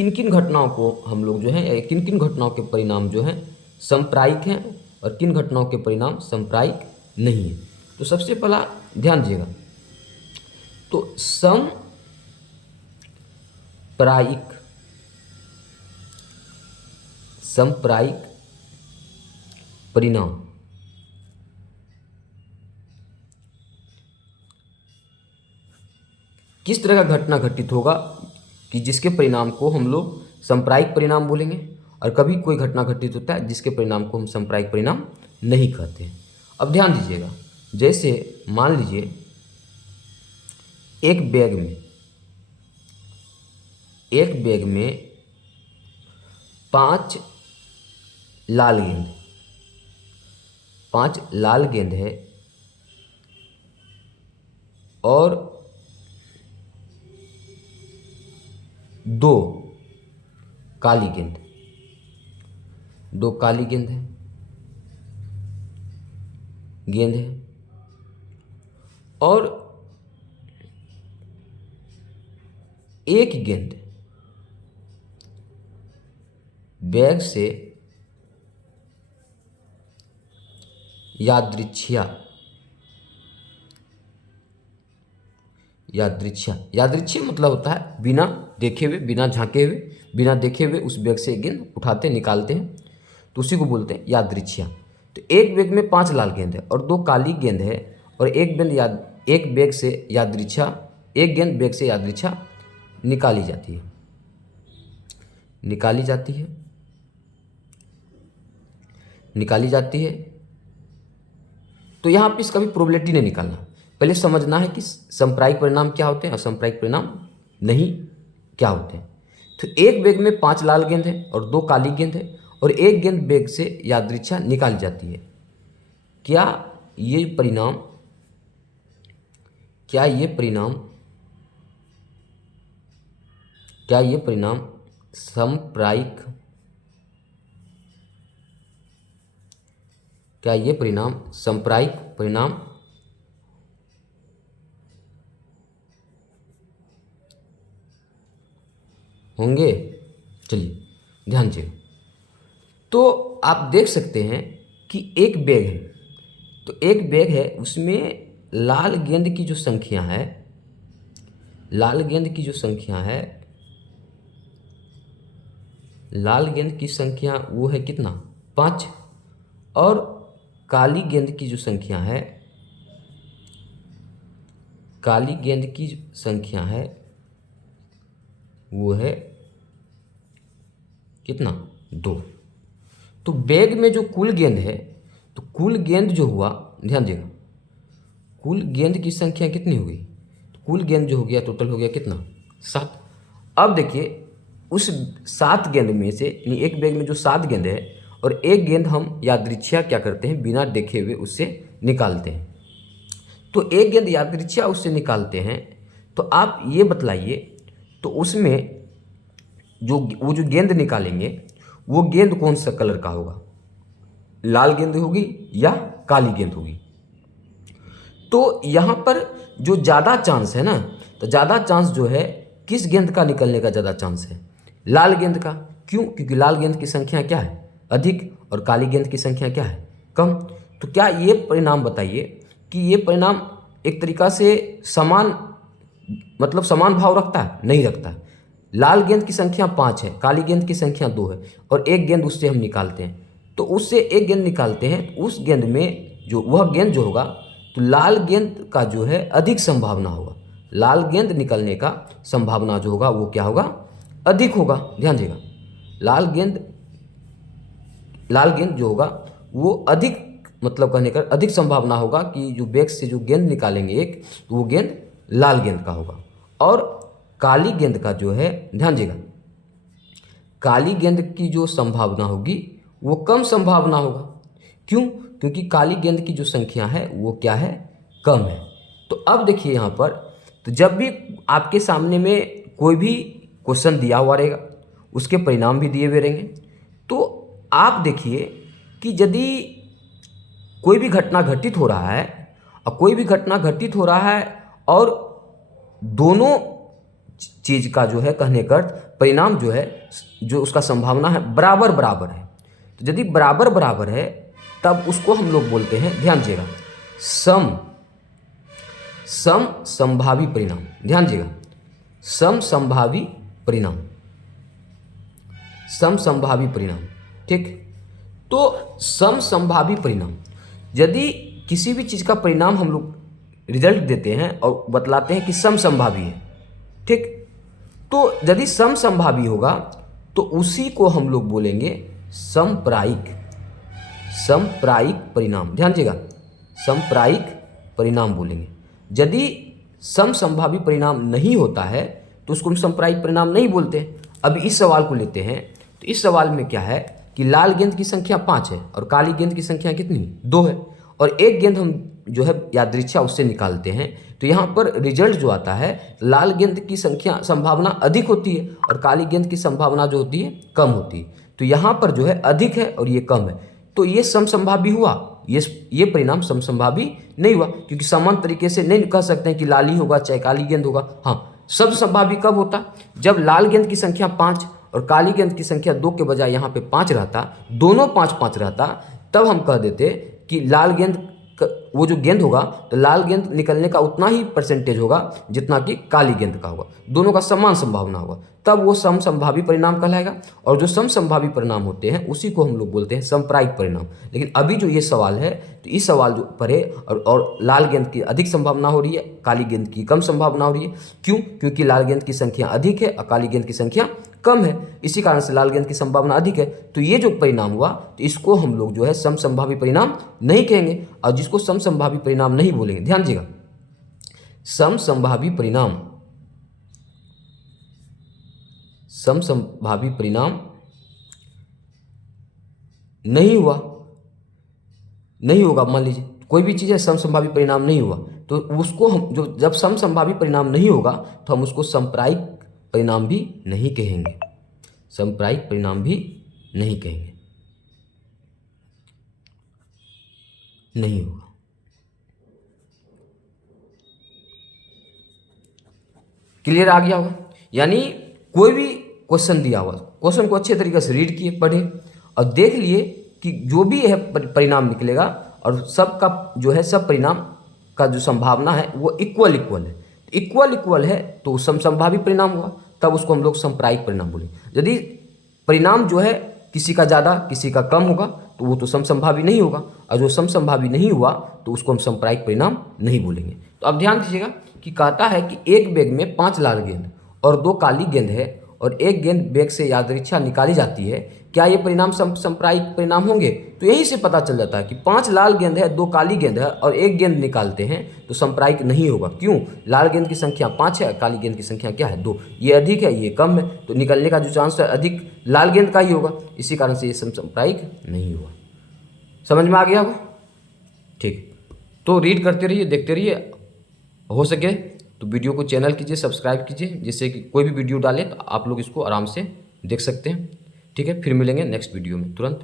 किन किन घटनाओं को हम लोग जो है, किन किन घटनाओं के परिणाम जो हैं सांप्रायिक हैं और किन घटनाओं के परिणाम सांप्रायिक नहीं है। तो सबसे पहला ध्यान दीजिएगा, तो सांप्रायिक परिणाम किस तरह का घटना घटित होगा कि जिसके परिणाम को हम लोग सांप्रायिक परिणाम बोलेंगे, और कभी कोई घटना घटित होता है जिसके परिणाम को हम सांप्रायिक परिणाम नहीं कहते हैं। अब ध्यान दीजिएगा, जैसे मान लीजिए एक बैग में 5 लाल गेंद है और 2 काली गेंद है और एक गेंद बैग से यादृच्छिया मतलब होता है बिना देखे हुए, बिना झांके हुए, बिना देखे हुए उस बैग से गेंद उठाते निकालते हैं, तो उसी को बोलते हैं यादृच्छिया। तो एक बैग में 5 लाल गेंद है और 2 काली गेंद है और एक बैग से यादृच्छिया, एक गेंद बैग से यादृच्छिया निकाली जाती है। तो यहाँ पे इसका भी प्रोबेबिलिटी नहीं निकालना, पहले समझना है कि सांप्रायिक परिणाम क्या होते हैं और सांप्रायिक परिणाम नहीं क्या होते हैं। तो एक बैग में 5 लाल गेंद है और 2 काली गेंद है और एक गेंद बैग से यादृच्छिया निकाली जाती है। क्या ये परिणाम सांप्रायिक परिणाम होंगे? चलिए ध्यान दीजिए। तो आप देख सकते हैं कि एक बैग है, तो एक बैग है उसमें लाल गेंद की जो संख्या है, वो है कितना? 5, और काली गेंद की जो संख्या है वो है कितना? 2। तो बैग में जो कुल गेंद है, तो कुल गेंद जो हुआ, ध्यान देगा, कुल गेंद की संख्या कितनी हो गई? तो कुल गेंद जो हो गया टोटल हो गया कितना? 7। अब देखिए उस 7 गेंद में से, यानी एक बैग में जो 7 गेंद है और एक गेंद हम यादृच्छिया क्या करते हैं, बिना देखे हुए उससे निकालते हैं। तो एक गेंद यादृच्छिया उससे निकालते हैं, तो आप ये बतलाइए, तो उसमें वो जो गेंद निकालेंगे वो गेंद कौन सा कलर का होगा? लाल गेंद होगी या काली गेंद होगी? तो यहाँ पर जो ज़्यादा चांस है ना, तो ज़्यादा चांस जो है किस गेंद का निकलने का ज़्यादा चांस है? लाल गेंद का। क्यों? क्योंकि लाल गेंद की संख्या क्या है? अधिक, और काली गेंद की संख्या क्या है? कम। तो क्या ये परिणाम बताइए कि ये परिणाम एक तरीक़ा से समान भाव रखता है? नहीं रखता। लाल गेंद की संख्या 5 है, काली गेंद की संख्या 2 है और एक गेंद उससे हम निकालते हैं, तो उससे एक गेंद निकालते हैं, उस गेंद में जो वह गेंद जो होगा, तो लाल गेंद का जो है अधिक संभावना होगा, लाल गेंद निकलने का संभावना जो होगा वो क्या होगा? अधिक होगा। ध्यान दीजिएगा, लाल गेंद जो होगा वो अधिक, कहने का अधिक संभावना होगा कि जो बैग से जो गेंद निकालेंगे एक, तो वो गेंद लाल गेंद का होगा। और काली गेंद का जो है, ध्यान दीजिएगा, काली गेंद की जो संभावना होगी वो कम संभावना होगा। क्यों? क्योंकि काली गेंद की जो संख्या है वो क्या है? कम है। तो अब देखिए यहाँ पर, तो जब भी आपके सामने में कोई भी क्वेश्चन दिया हुआ रहेगा, उसके परिणाम भी दिए हुए रहेंगे, तो आप देखिए कि यदि कोई भी घटना घटित हो रहा है और दोनों चीज़ का जो है कहने का अर्थ परिणाम जो है, जो उसका संभावना है बराबर बराबर है। तो यदि बराबर बराबर है तब उसको हम लोग बोलते हैं, ध्यान दीजिएगा, सम संभावी परिणाम। ध्यान दीजिएगा, सम संभावी परिणाम, सम संभावी परिणाम। ठीक, तो सम संभावी परिणाम, यदि किसी भी चीज़ का परिणाम हम लोग रिजल्ट देते हैं और बतलाते हैं कि सम संभावी है, ठीक, तो यदि सम संभावी होगा तो उसी को हम लोग बोलेंगे समप्रायिक परिणाम। ध्यान दीजिएगा, समप्रायिक परिणाम बोलेंगे। यदि सम संभावी परिणाम नहीं होता है तो उसको हम समप्रायिक परिणाम नहीं बोलते। अब इस सवाल को लेते हैं, तो इस सवाल में क्या है कि लाल गेंद की संख्या 5 है और काली गेंद की संख्या कितनी, 2 है, और एक गेंद हम जो है यादृच्छा उससे निकालते हैं। तो यहाँ पर रिजल्ट जो आता है, लाल गेंद की संख्या संभावना अधिक होती है और काली गेंद की संभावना जो होती है कम होती है। तो यहाँ पर जो है अधिक है और ये कम है, तो ये समसंभावी हुआ, ये परिणाम समसंभावी नहीं हुआ, क्योंकि समान तरीके से नहीं कह सकते हैं कि लाल ही होगा चाहे काली गेंद होगा। हाँ, समसंभावी कब होता, जब लाल गेंद की संख्या 5 और काली गेंद की संख्या 2 के बजाय यहाँ पे 5 रहता, दोनों 5-5 रहता, तब हम कह देते कि लाल गेंद वो जो गेंद होगा तो लाल गेंद निकलने का उतना ही परसेंटेज होगा जितना कि काली गेंद का होगा, दोनों का समान संभावना होगा, तब वो समसंभावी परिणाम कहलाएगा। और जो समसंभावी परिणाम होते हैं उसी को हम लोग बोलते हैं समप्रायिक परिणाम। लेकिन अभी जो ये सवाल है, तो इस सवाल जो पर है और लाल गेंद की अधिक संभावना हो रही है, काली गेंद की कम संभावना हो रही है। क्यों? क्योंकि लाल गेंद की संख्या अधिक है और काली गेंद की संख्या कम है, इसी कारण से लाल गेंद की संभावना अधिक है। तो ये जो परिणाम हुआ, तो इसको हम लोग जो है समसंभावी परिणाम नहीं कहेंगे, और जिसको समसंभावी परिणाम नहीं बोलेंगे। ध्यान दीजिएगा, समसंभावी परिणाम, समसंभावी परिणाम नहीं हुआ, नहीं होगा। मान लीजिए कोई भी चीज़ है, समसंभावी परिणाम नहीं हुआ, तो उसको हम जो जब समसंभावी परिणाम नहीं होगा तो हम उसको समप्रायिक परिणाम भी नहीं कहेंगे, समप्रायिक परिणाम भी नहीं कहेंगे, नहीं होगा। क्लियर आ गया होगा? यानी कोई भी क्वेश्चन दिया हुआ, क्वेश्चन को अच्छे तरीके से रीड किए, पढ़े और देख लिए कि जो भी है परिणाम निकलेगा, और सबका जो है सब परिणाम का जो संभावना है वो इक्वल है, इक्वल है तो समसंभावी परिणाम हुआ, तब उसको हम लोग समप्रायिक परिणाम बोलेंगे। यदि परिणाम जो है किसी का ज़्यादा किसी का कम होगा तो वो तो समसंभावी नहीं होगा, और जो समसंभावी नहीं हुआ तो उसको हम समप्रायिक परिणाम नहीं बोलेंगे। तो अब ध्यान दीजिएगा कि कहता है कि एक बैग में 5 लाल गेंद और 2 काली गेंद है और एक गेंद बैग से यादृच्छा निकाली जाती है, क्या ये परिणाम समप्रायिक परिणाम होंगे? तो यहीं से पता चल जाता है कि 5 लाल गेंद है, 2 काली गेंद है और एक गेंद निकालते हैं तो समप्रायिक नहीं होगा। क्यों? लाल गेंद की संख्या 5 है, काली गेंद की संख्या क्या है, 2। ये अधिक है, ये कम है, तो निकलने का जो चांस है अधिक लाल गेंद का ही होगा, इसी कारण से ये समप्रायिक नहीं हुआ। समझ में आ गया होगा? ठीक, तो रीड करते रहिए, देखते रहिए, हो सके तो वीडियो को चैनल कीजिए, सब्सक्राइब कीजिए, जिससे कि कोई भी वीडियो डालें तो आप लोग इसको आराम से देख सकते हैं। ठीक है, फिर मिलेंगे नेक्स्ट वीडियो में तुरंत।